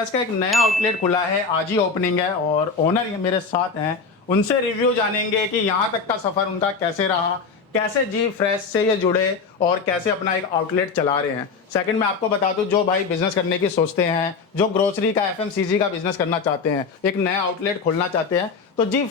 Fresh का एक नया आउटलेट खुला है, आज ही ओपनिंग है और ओनर ये मेरे साथ हैं। उनसे रिव्यू जानेंगे कि यहाँ तक का सफ़र उनका कैसे रहा, कैसे जी फ्रेश से ये जुड़े और कैसे अपना एक आउटलेट चला रहे हैं। सेकंड मैं आपको बता दूं, जो भाई बिजनेस करने की सोचते हैं, जो ग्रोसरी का एफएमसीजी का बिजनेस करना चाहते हैं, एक नया आउटलेट खोलना चाहते हैं, तो जी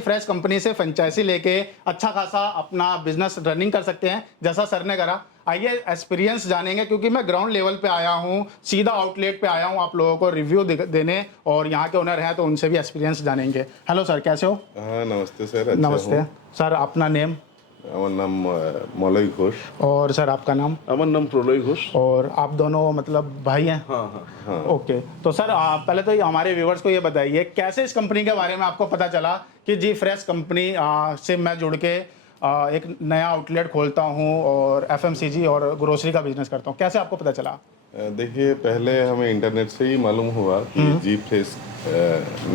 फ्रेश कंपनी से फ्रेंचाइजी लेके अच्छा खासा अपना बिजनेस रनिंग कर सकते हैं, जैसा सर ने करा। आइए एक्सपीरियंस जानेंगे, क्योंकि मैं ग्राउंड लेवल पे आया हूँ, सीधा आउटलेट पे आया हूँ आप लोगों को रिव्यू देने, और यहाँ के ओनर हैं तो उनसे भी एक्सपीरियंस जानेंगे। हेलो सर, कैसे हो? हाँ नमस्ते सर। अच्छा नमस्ते सर, अपना नेम? আমার नाम मलय घोष। और सर आपका नाम? আমার नाम प्रलय घोष। और आप दोनों मतलब भाई हैं? हाँ। ओके, तो सर पहले तो हमारे व्यूवर्स को ये बताइए, कैसे इस कंपनी के बारे में आपको पता चला कि जी फ्रेश कंपनी से मैं जुड़ के एक नया आउटलेट खोलता हूँ और एफएमसीजी और ग्रोसरी का बिजनेस करता हूँ, कैसे आपको पता चला? देखिए, पहले हमें इंटरनेट से ही मालूम हुआ कि जी फ्रेश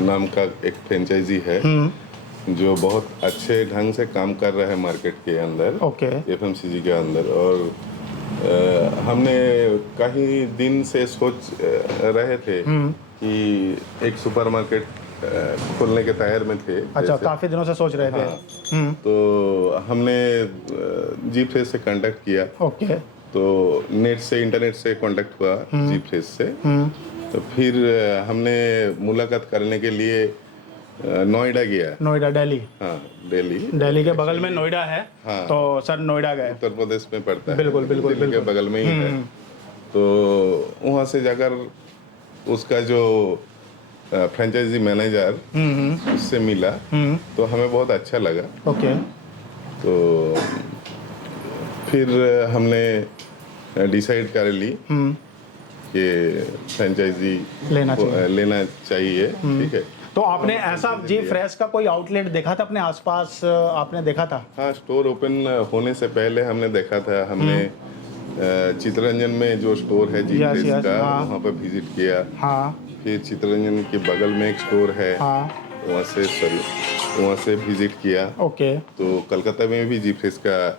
नाम का एक फ्रेंचाइजी है जो बहुत अच्छे ढंग से काम कर रहा है मार्केट के अंदर, ओके। एफएमसीजी के अंदर। और हमने कई दिन से सोच रहे थे कि एक सुपरमार्केट खोलने के तैयार में थे। अच्छा, काफ़ी दिनों से सोच रहे थे। हाँ। तो हमने जी फ्रेश से कांटेक्ट किया। ओके। तो नेट से, इंटरनेट से कांटेक्ट हुआ जी फ्रेश से। तो फिर हमने मुलाकात करने के लिए नोएडा गया। नोएडा, दिल्ली? हाँ, दिल्ली के बगल में नोएडा है। हाँ। तो सर नोएडा गए? उत्तर प्रदेश में पड़ता है। बिल्कुल बिल्कुल दिल्ली के बगल में ही है। तो वहाँ से जाकर उसका जो फ्रेंचाइजी मैनेजर उससे मिला, तो हमें बहुत अच्छा लगा। ओके। तो फिर हमने डिसाइड कर ली कि फ्रेंचाइजी लेना चाहिए। ठीक है। तो आपने ऐसा जी फ्रेश का कोई आउटलेट देखा था अपने आसपास? आपने देखा था? हाँ, स्टोर ओपन होने से पहले हमने देखा था। हमने चित्तरंजन में जो स्टोर है जी फ्रेश का, वहाँ पर विजिट किया। हाँ। फिर चित्तरंजन के बगल में एक स्टोर है, वहाँ से विजिट किया। ओके। तो कलकत्ता में भी जी फ्रेश का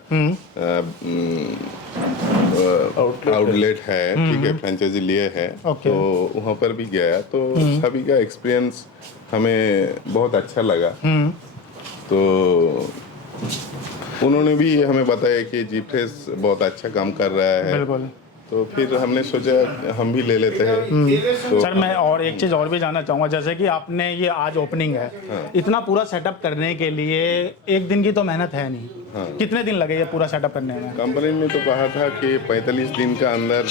आउटलेट है, ठीक है, फ्रेंचाइजी लिए है। तो वहाँ पर भी गया, तो सभी का एक्सपीरियंस हमें बहुत अच्छा लगा। तो उन्होंने भी हमें बताया कि जी फ्रेश बहुत अच्छा काम कर रहा है। बिल्कुल। तो फिर हमने सोचा हम भी ले लेते हैं। तो सर मैं और एक चीज़ और भी जानना चाहूँगा, जैसे कि आपने ये आज ओपनिंग है, इतना पूरा सेटअप करने के लिए एक दिन की तो मेहनत है नहीं। कितने दिन लगे ये पूरा सेटअप करने में? कंपनी ने तो कहा था कि 45 दिन का अंदर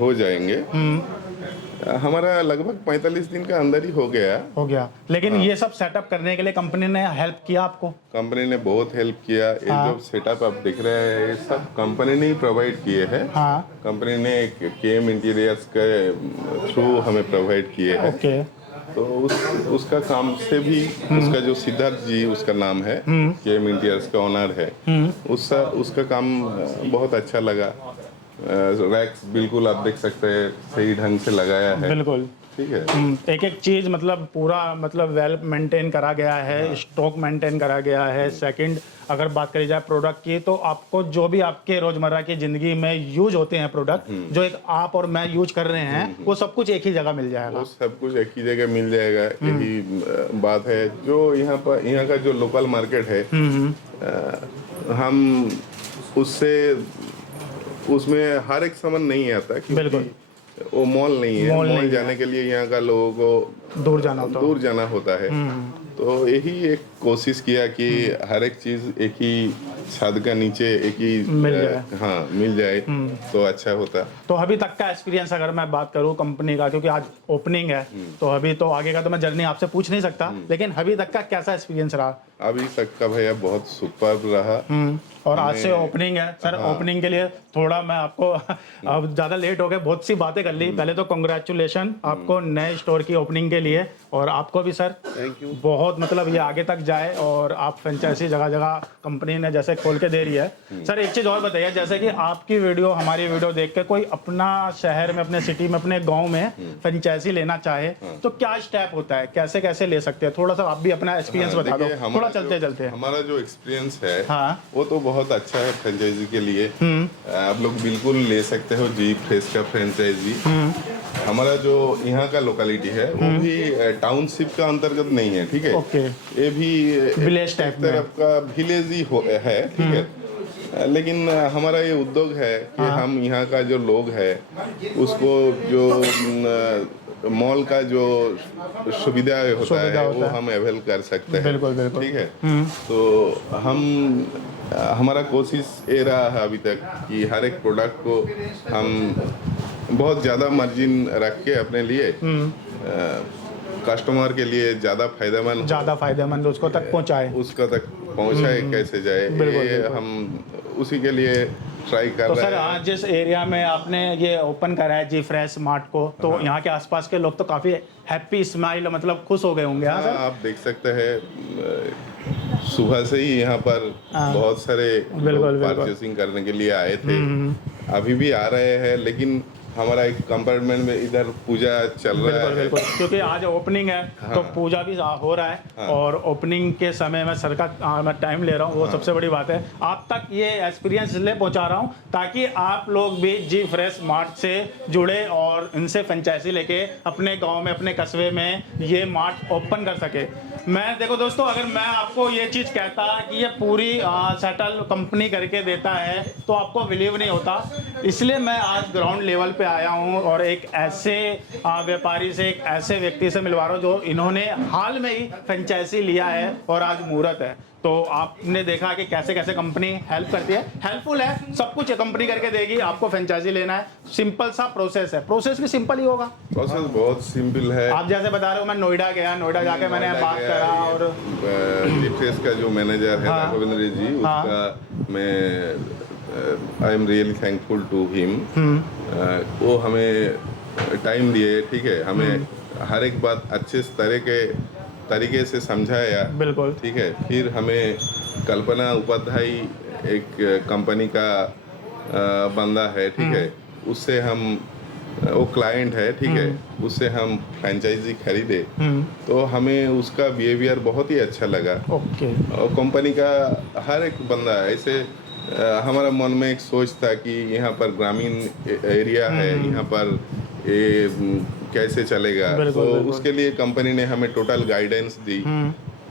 हो जाएंगे। हमारा लगभग 45 दिन का अंदर ही हो गया। लेकिन ये सब सेटअप करने के लिए कंपनी ने हेल्प किया आपको? कंपनी ने बहुत हेल्प किया। ये जो सेटअप आप दिख रहे हैं, ये सब कंपनी ने ही प्रोवाइड किए हैं। कंपनी ने केएम इंटीरियर्स के थ्रू हमें प्रोवाइड किए हैं। ओके। तो उसका काम से भी, उसका जो सिद्धार्थ जी उसका नाम है, केएम इंटीरियर्स का ओनर है, उसका काम बहुत अच्छा लगा। रैक्स बिल्कुल आप देख सकते हैं सही ढंग से लगाया है। बिल्कुल। ठीक है। एक एक चीज़ मतलब पूरा मतलब वेल मेंटेन करा गया है, स्टॉक मेंटेन करा गया है। सेकंड, अगर बात करी जाए प्रोडक्ट की, तो आपको जो भी आपके रोजमर्रा की ज़िंदगी में यूज होते हैं प्रोडक्ट, जो एक आप और मैं यूज कर रहे हैं, वो सब कुछ एक ही जगह मिल जाएगा। वो सब कुछ एक ही जगह मिल जाएगा। यही बात है। जो यहाँ का जो लोकल मार्केट है, हम उसमें हर एक सामान नहीं आता, क्योंकि वो मॉल नहीं है। मॉल जाने के लिए यहाँ का लोगों को दूर जाना होता है। तो यही एक कोशिश किया कि हर एक चीज एक ही छत का नीचे एक ही मिल जाए तो अच्छा होता। तो अभी तक का एक्सपीरियंस अगर मैं बात करूँ कंपनी का, क्योंकि आज ओपनिंग है, तो अभी तो आगे का तो मैं जर्नी आपसे पूछ नहीं सकता, लेकिन अभी तक का कैसा एक्सपीरियंस रहा? अभी तक का भैया बहुत सुपर रहा। और आज से ओपनिंग है सर। ओपनिंग के लिए थोड़ा मैं आपको अब ज़्यादा लेट हो गए, बहुत सी बातें कर ली। पहले तो कॉन्ग्रेचुलेशन आपको नए स्टोर की ओपनिंग के लिए, और आपको भी सर थैंक यू। बहुत मतलब ये आगे तक जाए और आप फ्रेंचाइजी जगह जगह कंपनी ने जैसे खोल के दे रही है। सर एक चीज़ और बताइए, जैसे कि आपकी वीडियो, हमारी वीडियो देख के कोई अपना शहर में, अपने सिटी में, अपने गाँव में फ्रेंचाइजी लेना चाहे, तो क्या स्टेप होता है, कैसे कैसे ले सकते हैं? थोड़ा सा आप भी अपना एक्सपीरियंस बता दो, थोड़ा चलते चलते। हमारा जो एक्सपीरियंस है वो तो बहुत बहुत अच्छा है फ्रेंचाइजी के लिए। आप लोग बिल्कुल ले सकते हो जी फ्रेश का फ्रेंचाइजी। हमारा जो यहाँ का लोकेलिटी है वो भी टाउनशिप का अंतर्गत नहीं है, ठीक है। ओके। ये भी विलेज टाइप में तरफ का विलेज ही है, ठीक है। लेकिन हमारा ये उद्योग है कि हम यहाँ का जो लोग है उसको जो मॉल का जो सुविधा होता है वो हम अवेल कर सकते हैं। बिल्कुल बिल्कुल। ठीक है। तो हमारा कोशिश ये रहा है अभी तक कि हर एक प्रोडक्ट को हम बहुत ज़्यादा मार्जिन रख के अपने लिए कस्टमर के लिए ज़्यादा फायदेमंद उसको तक पहुंचाए, कैसे जाए, ये हम उसी के लिए ट्राई कर रहे हैं। सर आज जिस एरिया में आपने ये ओपन करा है जी फ्रेश मार्ट को, तो यहाँ के आसपास के लोग तो काफ़ी हैप्पी स्माइल मतलब खुश हो गए होंगे। हाँ सर, आप देख सकते हैं सुबह से ही यहाँ पर बहुत सारे लोग परचेसिंग करने के लिए आए थे, अभी भी आ रहे हैं। लेकिन हमारा एक कंपार्टमेंट में इधर पूजा चल रहा है। बिल्कुल, क्योंकि आज ओपनिंग है तो पूजा भी हो रहा है। और ओपनिंग के समय में सर का मैं टाइम ले रहा हूँ, वो सबसे बड़ी बात है। आप तक ये एक्सपीरियंस इसलिए पहुँचा रहा हूँ ताकि आप लोग भी जी फ्रेश मार्ट से जुड़े और इनसे फ्रेंचाइजी लेके अपने गाँव में, अपने कस्बे में ये मार्ट ओपन कर सके। मैं देखो दोस्तों, अगर मैं आपको ये चीज़ कहता कि ये पूरी सेटल कंपनी करके देता है तो आपको बिलीव नहीं होता। इसलिए मैं आज ग्राउंड लेवल पे आया हूँ और एक ऐसे व्यापारी से, एक ऐसे व्यक्ति से मिलवा रहा हूँ जो इन्होंने हाल में ही फ्रेंचाइजी लिया है और आज मुहूर्त है। तो आपने देखा कि कैसे कैसे कंपनी हेल्प करती है, हेल्पफुल है, सब कुछ कंपनी करके देगी। आपको फ्रेंचाइजी लेना है, सिंपल सा प्रोसेस है, प्रोसेस भी सिंपल ही होगा। प्रोसेस बहुत सिंपल है। आप जैसे बता रहे हो, मैं नोएडा गया, नोएडा जाके मैंने बात करा और जीफ्रेश का जो मैनेजर है राघवेंद्र जी, उसका मैं I am really thankful to him. वो हमें टाइम दिए, ठीक है, हमें हर एक बात अच्छे तरीके से समझाया। बिल्कुल, ठीक है। फिर हमें कल्पना उपाध्याय एक कंपनी का बंदा है, ठीक है, उससे हम, वो क्लाइंट है, ठीक है, उससे हम फ्रेंचाइजी खरीदे तो हमें उसका बिहेवियर बहुत ही अच्छा लगा। ओके। और कंपनी का हर एक बंदा ऐसे, हमारा मन में एक सोच था कि यहाँ पर ग्रामीण एरिया है, यहाँ पर ये कैसे चलेगा। तो उसके लिए कंपनी ने हमें टोटल गाइडेंस दी।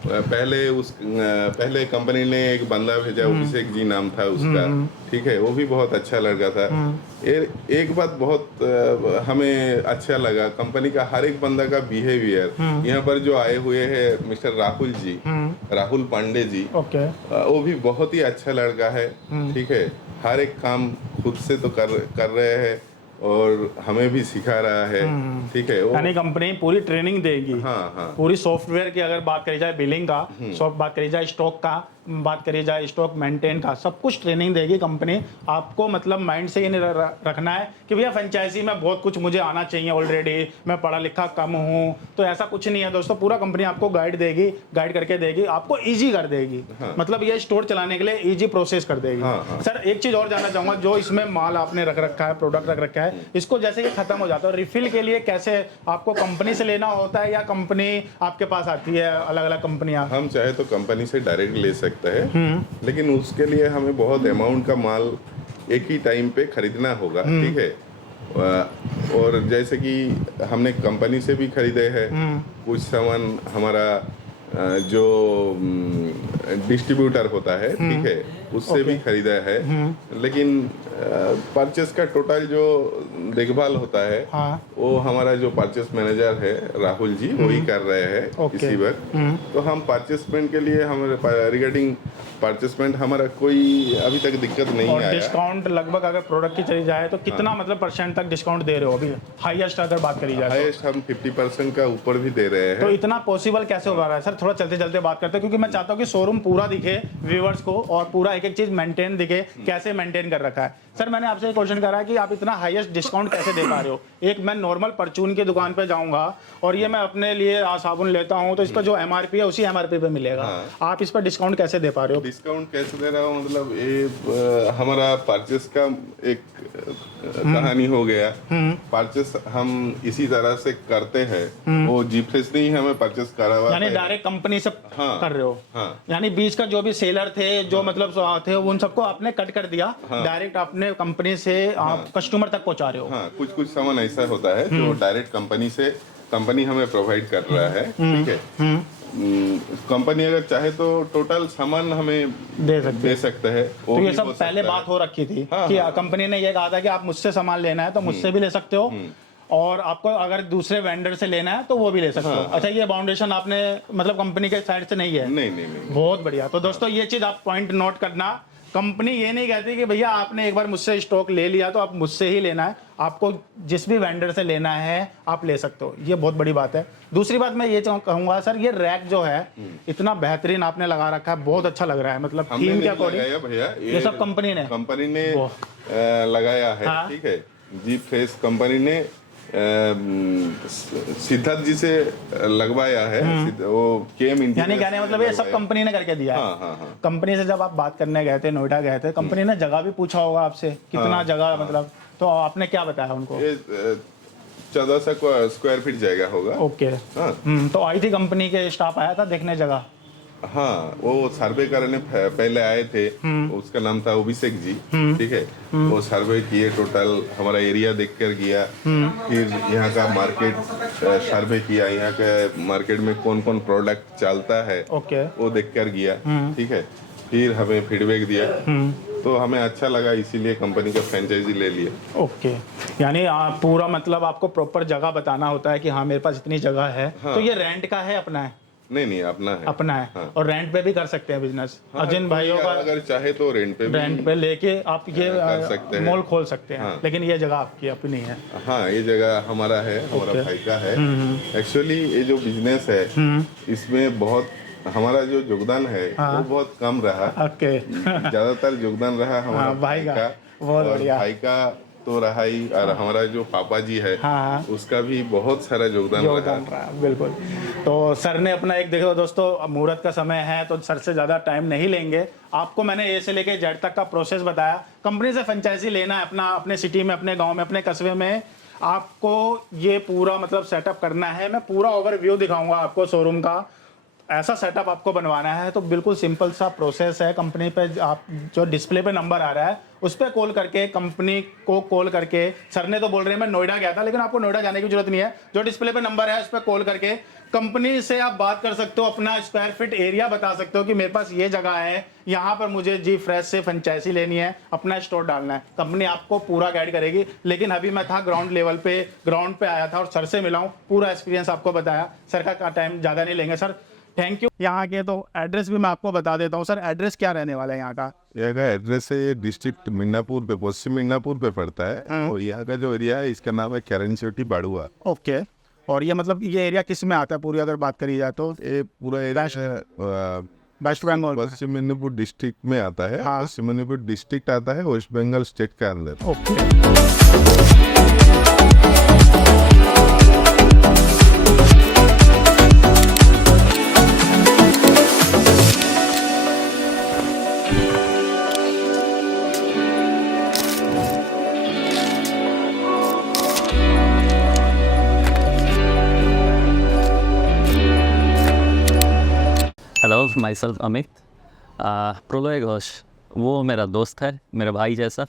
पहले कंपनी ने एक बंदा भेजा, अभिषेक जी नाम था उसका, ठीक है, वो भी बहुत अच्छा लड़का था। एक बात बहुत हमें अच्छा लगा, कंपनी का हर एक बंदा का बिहेवियर। यहाँ पर जो आए हुए हैं मिस्टर राहुल जी, राहुल पांडे जी, वो भी बहुत ही अच्छा लड़का है, ठीक है। हर एक काम खुद से तो कर रहे हैं और हमें भी सिखा रहा है, ठीक है। यानी कंपनी पूरी ट्रेनिंग देगी। हाँ। पूरी सॉफ्टवेयर की अगर बात करी जाए, बिलिंग का, बात करी जाए स्टॉक का, बात करी जाए स्टॉक मेंटेन का, सब कुछ ट्रेनिंग देगी कंपनी आपको। मतलब माइंड से ये नहीं रखना है कि भैया फ्रेंचाइजी में बहुत कुछ मुझे आना चाहिए, ऑलरेडी मैं पढ़ा लिखा कम हूँ, तो ऐसा कुछ नहीं है दोस्तों। पूरा कंपनी आपको गाइड करके देगी, आपको ईजी कर देगी। मतलब ये स्टोर चलाने के लिए ईजी प्रोसेस कर देगी। सर एक चीज़ और जानना चाहूँगा, जो इसमें माल आपने रख रखा है, प्रोडक्ट रख रखा है, इसको जैसे ये खत्म हो जाता है, रिफिल के लिए कैसे आपको कंपनी से लेना होता है या कंपनी आपके पास आती है, अलग अलग कंपनियां? हम चाहे तो कंपनी से डायरेक्ट ले सकते हैं, लेकिन उसके लिए हमें बहुत अमाउंट का माल एक ही टाइम पे खरीदना होगा, ठीक है। और जैसे कि हमने कंपनी से भी खरीदे हैं कुछ सामान, हमारा जो डिस्ट्रीब्यूटर होता है, ठीक है, उससे भी खरीदा है। लेकिन परचेस का टोटल जो देखभाल होता है, वो हमारा जो परचेस मैनेजर है राहुल जी, वही कर रहे हैं इसी वक्त। तो हम परचेसमेंट के लिए, हमारे रिगार्डिंग परचेसमेंट हमारा कोई अभी तक दिक्कत नहीं आया। डिस्काउंट लगभग अगर प्रोडक्ट की चली जाए तो कितना मतलब % तक डिस्काउंट दे रहे हो अभी? हाईएस्ट अगर बात करी जाए, हाईएस्ट हम 50% का ऊपर भी दे रहे हैं। तो इतना पॉसिबल कैसे हो रहा है सर? थोड़ा चलते बात करते हैं, क्योंकि मैं चाहता हूँ कि शोरूम पूरा दिखे व्यूअर्स को और पूरा एक एक चीज मेंटेन दिखे, कैसे मेंटेन कर रखा है। सर मैंने आपसे एक क्वेश्चन करा कि आप इतना हाईएस्ट डिस्काउंट कैसे दे पा रहे हो? एक मैं नॉर्मल परचून की दुकान पे जाऊंगा और ये मैं अपने लिए साबुन लेता हूँ तो इस पर जो MRP है उसी MRP पे मिलेगा। आप इस पर डिस्काउंट कैसे दे पा रहे हो? डिस्काउंट कैसे दे रहा हूँ, मतलब ये हमारा परचेस का एक कहानी हो गया। परचेस हम इसी तरह से करते हैं, वो जीफ्रेश नहीं हमें परचेस करा हुआ, यानी डायरेक्ट कंपनी से कर रहे हो। यानी यानी बीच का जो भी सेलर थे जो मतलब थे उन सबको आपने कट कर दिया, डायरेक्ट अपने कंपनी से आप कस्टमर तक पहुंचा रहे हो। हाँ, कुछ कुछ सामान ऐसा होता है जो डायरेक्ट कंपनी हमें प्रोवाइड कर रहा है, ठीक है। कंपनी अगर चाहे तो टोटल सामान हमें दे सकते हैं। तो ये सब पहले बात हो रखी थी कि कंपनी ने ये कहा था कि आप मुझसे सामान लेना है तो मुझसे भी ले सकते हो, और आपको अगर दूसरे वेंडर से लेना है तो वो भी ले सकते हो। अच्छा, ये बाउंडेशन आपने मतलब कंपनी के साइड से नहीं है? नहीं। बहुत बढ़िया। तो दोस्तों ये चीज आप पॉइंट नोट करना, कंपनी ये नहीं कहती कि भैया आपने एक बार मुझसे स्टॉक ले लिया तो आप मुझसे ही लेना है, आपको जिस भी वेंडर से लेना है आप ले सकते हो। ये बहुत बड़ी बात है। दूसरी बात मैं ये कहूंगा सर, ये रैक जो है इतना बेहतरीन आपने लगा रखा है, बहुत अच्छा लग रहा है। मतलब थीम के अकॉर्डिंग भैया ये सब कंपनी ने लगाया है, ठीक है। जी फ्रेश कंपनी ने सिद्धार्थ जी से लगवाया है, वो केएम इंटीरियर, यानी कहने मतलब ये सब कंपनी ने करके दिया है। हाँ। कंपनी से जब आप बात करने गए थे, नोएडा गए थे, कंपनी ने जगह भी पूछा होगा आपसे कितना जगह मतलब, तो आपने क्या बताया उनको? 1400 स्क्वायर फीट जगह होगा। ओके। तो आई थी कंपनी के स्टाफ आया था देखने जगह? हाँ, वो सर्वे करने पहले आए थे, उसका नाम था अभिषेक जी, ठीक है। वो सर्वे किए, टोटल हमारा एरिया देख कर गया, फिर यहाँ का मार्केट सर्वे किया, यहाँ के मार्केट में कौन कौन प्रोडक्ट चलता है, वो देख कर गया, ठीक है। फिर हमें फीडबैक दिया, तो हमें अच्छा लगा, इसीलिए कंपनी का फ्रेंचाइजी ले लिया। ओके, यानी पूरा मतलब आपको प्रॉपर जगह बताना होता है कि हाँ मेरे पास इतनी जगह है। तो ये रेंट का है अपना है? नहीं, अपना है। हाँ। और रेंट पे भी कर सकते हैं बिजनेस। जिन भाइयों का अगर चाहे तो रेंट पे लेके आप ये मॉल खोल सकते हैं। लेकिन ये जगह आपकी अपनी है? हाँ, ये जगह हमारा है, हमारा भाई का है। एक्चुअली ये जो बिजनेस है इसमें बहुत हमारा जो योगदान है वो बहुत कम रहा। ज्यादातर योगदान रहा हमारा भाई का। बहुत बढ़िया। भाई का तो रहा ही, और हमारा जो पापा जी है उसका भी बहुत सारा योगदान रहा। बिल्कुल। तो सर ने अपना एक, देखो दोस्तों मुहूर्त का समय है तो सर से ज़्यादा टाइम नहीं लेंगे। आपको मैंने ए से लेके जेड तक का प्रोसेस बताया। कंपनी से फ्रेंचाइजी लेना है अपने सिटी में, अपने गाँव में, अपने कस्बे में, आपको ये पूरा मतलब सेटअप करना है। मैं पूरा ओवरव्यू दिखाऊंगा आपको शोरूम का। ऐसा सेटअप आपको बनवाना है तो बिल्कुल सिंपल सा प्रोसेस है। कंपनी पे आप जो डिस्प्ले पे नंबर आ रहा है उस पर कॉल करके, कंपनी को कॉल करके, सर ने तो बोल रहे हैं मैं नोएडा गया था, लेकिन आपको नोएडा जाने की जरूरत नहीं है। जो डिस्प्ले पे नंबर है उस पर कॉल करके कंपनी से आप बात कर सकते हो, अपना स्क्वायर फीट एरिया बता सकते हो कि मेरे पास ये जगह है, यहाँ पर मुझे जी फ्रेश से फ्रेंचाइजी लेनी है, अपना स्टोर डालना है। कंपनी आपको पूरा गाइड करेगी। लेकिन अभी मैं था ग्राउंड लेवल पे, ग्राउंड पे आया था और सर से मिला हूँ, पूरा एक्सपीरियंस आपको बताया। सर का टाइम ज़्यादा नहीं लेंगे सर, थैंक यू। यहाँ के तो एड्रेस भी मैं आपको बता देता हूँ। सर एड्रेस क्या रहने वाला है यहाँ का? यहाँ का एड्रेस है, ये डिस्ट्रिक्ट मिदनापुर पे, पश्चिम मिदनापुर पे पड़ता है। और यहाँ का जो एरिया है इसका नाम है कैरनचोटी बाड़ुआ। ओके। और ये मतलब ये एरिया किस में आता है पूरी अगर बात करी जाए तो? ये पूरा एरिया वेस्ट बंगाल, पश्चिम मिदनापुर डिस्ट्रिक्ट में आता है। हाँ, पश्चिम मिदनापुर डिस्ट्रिक्ट आता है वेस्ट बंगाल स्टेट के अंदर। Okay. Hello, my self Amit. प्रलय घोष वो मेरा दोस्त है, मेरा भाई जैसा,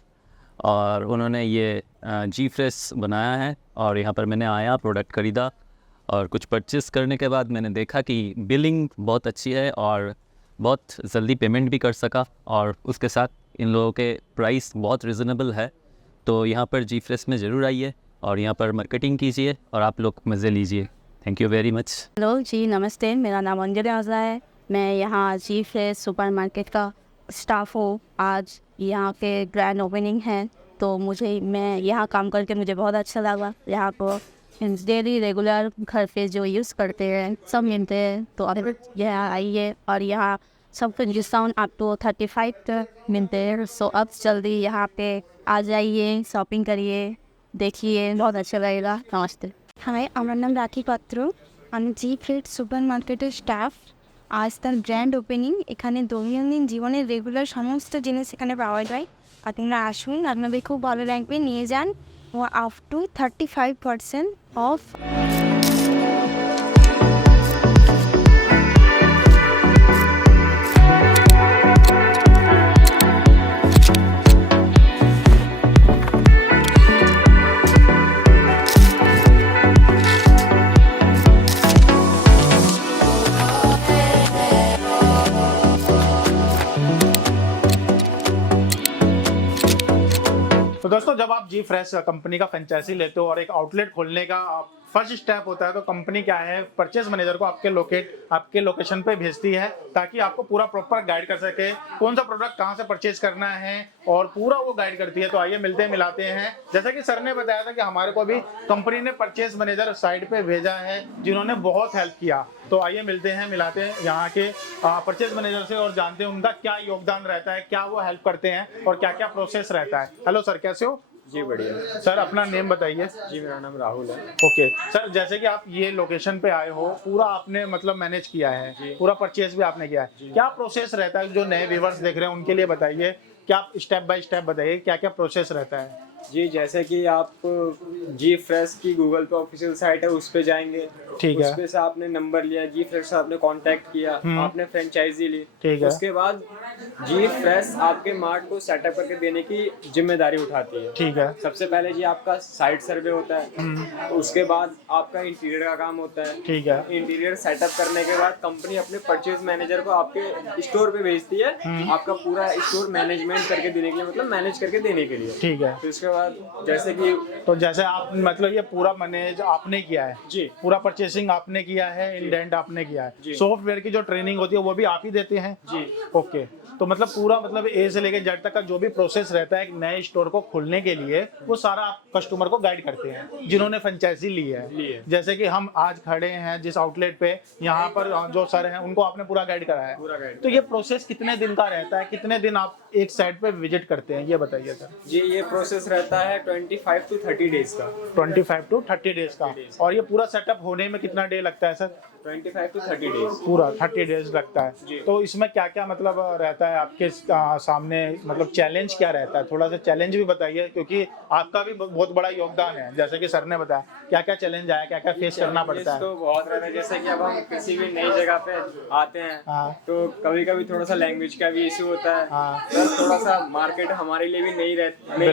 और उन्होंने ये जी फ्रेश बनाया है। और यहाँ पर मैंने आया, प्रोडक्ट ख़रीदा, और कुछ परचेस करने के बाद मैंने देखा कि बिलिंग बहुत अच्छी है और बहुत जल्दी पेमेंट भी कर सका, और उसके साथ इन लोगों के प्राइस बहुत रिजनेबल है। तो यहाँ पर जी फ्रेश में ज़रूर आइए और यहाँ पर मार्केटिंग कीजिए और आप लोग मज़े लीजिए। Thank you very much. Hello ji, नमस्ते। मेरा नाम अंजलि आज़ा है। मैं यहाँ जी फ्रेश सुपर मार्केट का स्टाफ हूँ। आज यहाँ के ग्रैंड ओपनिंग है तो मैं यहाँ काम करके मुझे बहुत अच्छा लगा। यहाँ को डेली रेगुलर घर पे जो यूज़ करते हैं सब मिलते हैं, तो अब यहाँ आइए और यहाँ सबको डिस्काउंट अप टू 35 मिलते हैं। सो अब जल्दी यहाँ पे आ जाइए, शॉपिंग करिए, देखिए, बहुत अच्छा लगेगा। नमस्ते। हाय, আমার নাম রাখি পাত্র। আমি জি ফ্রেশ সুপার মার্কেটের স্টাফ। আজ তার গ্র্যান্ড ওপেনিং। এখানে দৈনন্দিন জীবনের রেগুলার সমস্ত জিনিস এখানে পাওয়া যায়। আপনারা আসুন, আপনাদের খুব ভালো লাগবে। নিয়ে যান, ও আপ টু 35% অফ। तो दोस्तों जब आप जी फ्रेश कंपनी का फ्रेंचाइजी लेते हो और एक आउटलेट खोलने का फर्स्ट स्टेप होता है, तो कंपनी क्या है, परचेज मैनेजर को आपके लोकेशन पे भेजती है ताकि आपको पूरा प्रॉपर गाइड कर सके कौन सा प्रोडक्ट कहाँ से परचेज करना है, और पूरा वो गाइड करती है। तो आइए मिलते हैं, मिलाते हैं। जैसा कि सर ने बताया था कि हमारे को भी कंपनी ने परचेज मैनेजर साइड पे भेजा है जिन्होंने बहुत हेल्प किया। तो आइए मिलते हैं, मिलाते हैं यहाँ के परचेज मैनेजर से और जानते हैं उनका क्या योगदान रहता है, क्या वो हेल्प करते हैं और क्या क्या प्रोसेस रहता है। हेलो सर, कैसे हो? जी बढ़िया सर अपना नेम बताइए। जी, मेरा नाम राहुल है। ओके सर, जैसे कि आप ये लोकेशन पे आए हो, पूरा आपने मतलब मैनेज किया है, पूरा परचेज भी आपने किया है, क्या प्रोसेस रहता है? जो नए व्यूवर्स देख रहे हैं उनके लिए बताइए, क्या आप स्टेप बाय स्टेप बताइए क्या क्या प्रोसेस रहता है। जी, जैसे कि आप जी फ्रेश की गूगल पे ऑफिशियल साइट है, उस पे जाएंगे। ठीक है। उस पे से आपने नंबर लिया, जी फ्रेश से आपने कांटेक्ट किया, आपने फ्रेंचाइजी ली। ठीक है। उसके बाद जी फ्रेश आपके मार्ट को सेटअप करके देने की जिम्मेदारी उठाती है। ठीक है। सबसे पहले जी आपका साइट सर्वे होता है, उसके बाद आपका इंटीरियर का काम होता है। ठीक है। इंटीरियर सेटअप करने के बाद कंपनी अपने परचेज मैनेजर को आपके स्टोर पे भेजती है, आपका पूरा स्टोर मैनेजमेंट करके देने के लिए, मतलब मैनेज करके देने के लिए। ठीक है। तो इसके बाद जैसे कि तो जैसे आप मतलब ये पूरा मैनेज आपने किया है जी, पूरा परचेसिंग आपने किया है, इंडेंट आपने किया है, सॉफ्टवेयर की जो ट्रेनिंग होती है वो भी आप ही देते हैं जी। ओके, तो मतलब पूरा मतलब ए से लेके जेड तक का जो भी प्रोसेस रहता है एक नए स्टोर को खोलने के लिए, वो सारा आप कस्टमर को गाइड करते हैं जिन्होंने फ्रेंचाइजी ली है। जैसे कि हम आज खड़े हैं जिस आउटलेट पे, यहाँ पर जो सर हैं उनको आपने पूरा गाइड कराया है। पूरा गाइड। तो ये प्रोसेस कितने दिन का रहता है, कितने दिन आप एक साइट पे विजिट करते हैं, ये बताइए सर। जी, ये प्रोसेस रहता है 25 to 30 डेज का। 25 to 30 डेज का। और ये पूरा सेटअप होने में कितना डे लगता है सर? 25 to 30 days. पूरा 30 डेज लगता है। तो इसमें क्या क्या मतलब रहता है आपके सामने, मतलब चैलेंज क्या रहता है? थोड़ा सा चैलेंज भी बताइए, क्योंकि आपका भी बहुत बड़ा योगदान है। जैसे कि सर ने बताया क्या क्या चैलेंज आया, क्या क्या फेस करना पड़ता है। तो बहुत रहता है, जैसे कि अब हम किसी भी नई जगह पे आते हैं, हाँ। तो कभी कभी थोड़ा सा लैंग्वेज का भी इशू होता है। हाँ। प्लस थोड़ा सा मार्केट हमारे लिए भी नहीं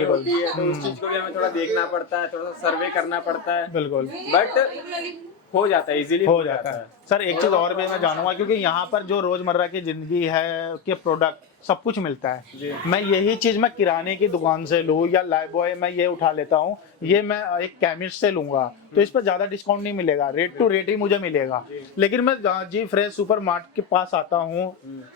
होती है, तो उस चीज को भी हमें थोड़ा देखना पड़ता है, थोड़ा सा सर्वे करना पड़ता है। बिल्कुल। बट हो जाता है, इजीली हो जाता है। सर एक चीज और भी मैं जानूंगा, क्योंकि यहाँ पर जो रोजमर्रा की जिंदगी है के प्रोडक्ट सब कुछ मिलता है। मैं यही चीज मैं किराने की दुकान से लूँ या लाइफ बॉय मैं ये उठा लेता हूँ, ये मैं एक केमिस्ट से लूंगा तो इस पर ज्यादा डिस्काउंट नहीं मिलेगा, रेट टू रेट ही मुझे मिलेगा। लेकिन मैं जी फ्रेश सुपर मार्ट के पास आता हूँ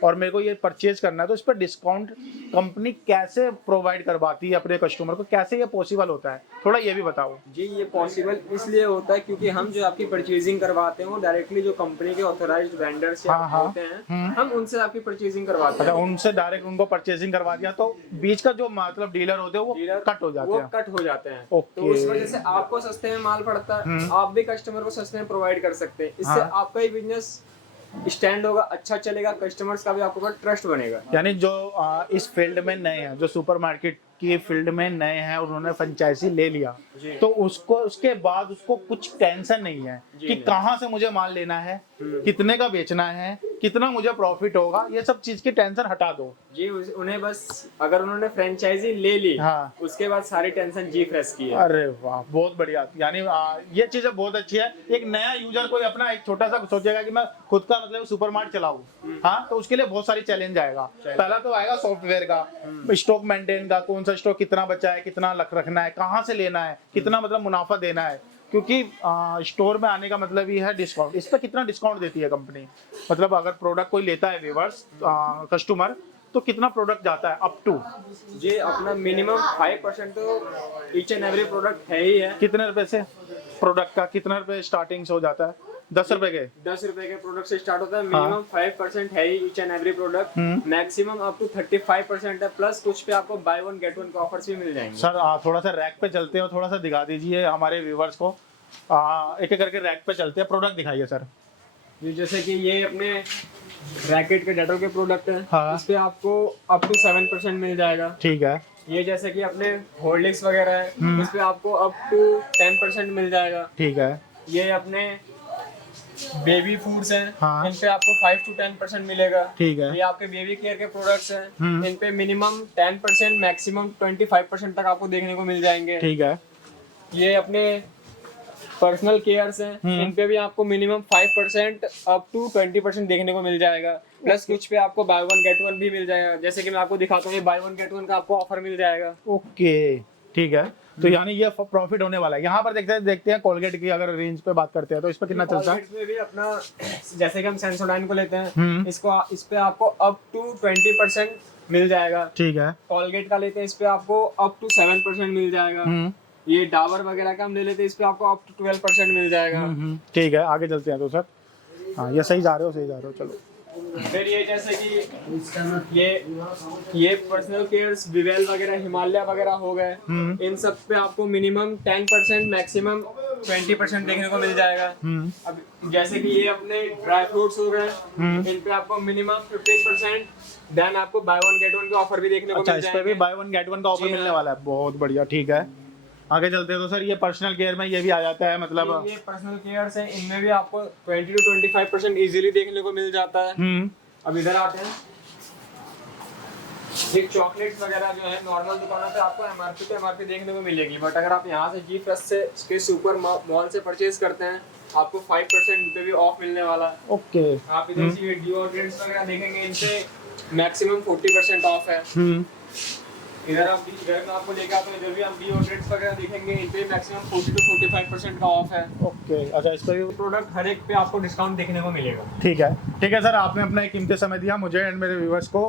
और मेरे को ये परचेज करना है, तो इस पर डिस्काउंट कंपनी कैसे प्रोवाइड करवाती है अपने कस्टमर को, कैसे ये पॉसिबल होता है, थोड़ा ये भी बताओ। जी, ये पॉसिबल इसलिए होता है क्योंकि हम जो आपकी परचेजिंग करवाते हैं वो डायरेक्टली जो कंपनी के ऑथराइज्ड वेंडर्स होते हैं, हम उनसे आपकी परचेजिंग करवाते हैं। अच्छा, उनसे डायरेक्ट उनको परचेजिंग करवा दिया, तो बीच का जो मतलब डीलर होते हैं वो कट हो जाते हैं। वो कट हो जाते हैं। ओके। तो उस वजह से आपको सस्ते में माल पड़ता है, आप भी कस्टमर को सस्ते में प्रोवाइड कर सकते हैं। इससे आपका ही बिजनेस स्टैंड होगा, अच्छा चलेगा, कस्टमर्स का भी आपके ऊपर ट्रस्ट बनेगा। यानी जो इस फील्ड में नए हैं, जो सुपरमार्केट की फील्ड में नए हैं, उन्होंने फ्रेंचाइजी ले लिया, तो उसको उसके बाद उसको कुछ टेंशन नहीं है कि कहाँ से मुझे माल लेना है, कितने का बेचना है, कितना मुझे प्रॉफिट होगा, ये सब चीज की टेंशन हटा दो जी। उन्हें बस अगर उन्होंने फ्रेंचाइजी ले ली, हाँ, उसके बाद सारी टेंशन जी फ्रेश की है। अरे वाह, बहुत बढ़िया। यानी ये चीजें बहुत अच्छी है। एक नया यूजर कोई अपना एक छोटा सा सोचेगा कि मैं खुद का मतलब सुपरमार्ट चलाऊं, हाँ, तो उसके लिए बहुत सारी चैलेंज आएगा। पहला तो आएगा सॉफ्टवेयर का, स्टॉक मेंटेन का, कौन सा स्टॉक कितना बचा है, कितना रखना है, कहाँ से लेना है, कितना मतलब मुनाफा देना है, क्योंकि स्टोर में आने का मतलब ही है डिस्काउंट। इस पर कितना डिस्काउंट देती है कंपनी? मतलब अगर प्रोडक्ट कोई लेता है व्यूअर्स कस्टमर, तो कितना प्रोडक्ट जाता है अप टू? जी, अपना मिनिमम 5% तो ईच एंड एवरी प्रोडक्ट है ही है। कितने रुपए से प्रोडक्ट का, कितने रुपए स्टार्टिंग से हो जाता है? 10 रुपए के? 10 रुपए के प्रोडक्ट से स्टार्ट होता है। मिनिमम 5% है ही each and every product, maximum up to 35% है। प्लस कुछ पे आपको बाय वन गेट वन के ऑफर्स भी मिल जाएंगे। सर थोड़ा सा रैक पे चलते हैं, थोड़ा सा दिखा दीजिए हमारे व्यूवर्स को। एक एक करके रैक पे चलते हैं, प्रोडक्ट दिखाइए सर। जी, जैसे कि ये अपने रैकेट के डेटॉल के प्रोडक्ट है, हाँ। इस पे आपको अप टू 7% मिल जाएगा। ठीक है। ये जैसे कि अपने हॉर्लिक्स वगैरह है, उस पे आपको अप टू 10% मिल जाएगा। ठीक है। ये अपने बेबी फूड्स हैं, हाँ। इन पे आपको 5 to 10% मिलेगा। ठीक है। ये आपके बेबी केयर के प्रोडक्ट्स हैं, इन पे मिनिमम 10%, मैक्सिमम 25% तक आपको देखने को मिल जाएंगे। ठीक है। ये अपने पर्सनल केयर्स हैं, इन पे भी आपको मिनिमम 5% अप टू 20% देखने को मिल जाएगा। प्लस कुछ पे आपको बाय वन गेट वन भी मिल जाएगा। जैसे कि मैं आपको दिखाता हूँ, ये बाय वन गेट वन का आपको ऑफर मिल जाएगा। ओके, ठीक है, तो यानी ये प्रॉफिट होने वाला है। यहाँ पर देखते हैं कोलगेट की अगर रेंज पे बात करते हैं तो इस पे कितना चलता है? इसमें भी अपना जैसे कि हम सेंसोडाइन को लेते हैं, इस पे आपको अप टू 20% मिल जाएगा। ठीक है। कोलगेट का लेते हैं, इस पे आपको अप टू 7% मिल जाएगा। ये डाबर वगैरह का हम ले लेते हैं, इस पे आपको अप टू 12% मिल जाएगा। ठीक है, आगे चलते हैं तो सर। हाँ, ये सही जा रहे हो, चलो। फिर ये जैसे कि ये पर्सनल केयर्स विवेल वगैरह हिमालय वगैरह हो गए, इन सब पे आपको मिनिमम 10% मैक्सिमम 20% देखने को मिल जाएगा। अब जैसे कि ये अपने ड्राई फ्रूट्स हो गए, इन पे आपको मिनिमम 15%, देन आपको बाय वन गेट वन का ऑफर भी देखने को अच्छा, मिल इस जाएगा। पे भी बाय वन गेट वन का ऑफर मिलने वाला है, बहुत बढ़िया। ठीक है, आगे चलते हैं तो सर ये पर्सनल केयर में ये भी आ जाता है, मतलब ये पर्सनल केयर्स है, इनमें भी आपको 20 to 25% इजीली देखने को मिल जाता है। अब इधर आते हैं, ये चॉकलेट्स वगैरह जो है नॉर्मल दुकानों पे आपको एमआरपी देखने को मिलेगी, बट अगर आप यहाँ से जी फ्रेश से के सुपर मॉल से परचेज करते हैं, आपको 5% पे भी ऑफ मिलने वाला है। ओके। आप इधर से डिओड्रेंट्स वगैरह देखेंगे, इनसे मैक्सिमम 40% ऑफ है। इधर आप इधर में आपको लेके आते हैं, इधर भी हम डिओड्रेंट्स वगैरह देखेंगे, इन पे मैक्सिमम 40 to 45% का ऑफ है। ओके, अच्छा, इस पे भी प्रोडक्ट हर एक पे आपको डिस्काउंट देखने को मिलेगा। ठीक है सर, आपने अपना एक कीमती समय दिया मुझे एंड मेरे व्यूअर्स को,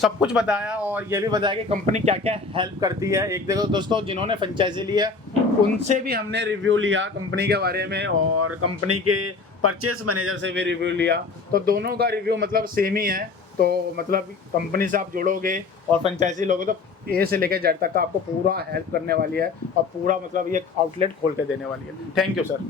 सब कुछ बताया और ये भी बताया कि कंपनी क्या क्या हेल्प करती है। एक देखो दोस्तों, जिन्होंने फ्रेंचाइजी ली है उनसे भी हमने रिव्यू लिया कंपनी के बारे में, और कंपनी के परचेस मैनेजर से भी रिव्यू लिया, तो दोनों का रिव्यू मतलब सेम ही है। तो मतलब कंपनी से आप जुड़ोगे और फ्रेंचाइजी लोगे तो ए से लेकर जेड तक का आपको पूरा हेल्प करने वाली है और पूरा मतलब ये आउटलेट खोल के देने वाली है। Thank you sir.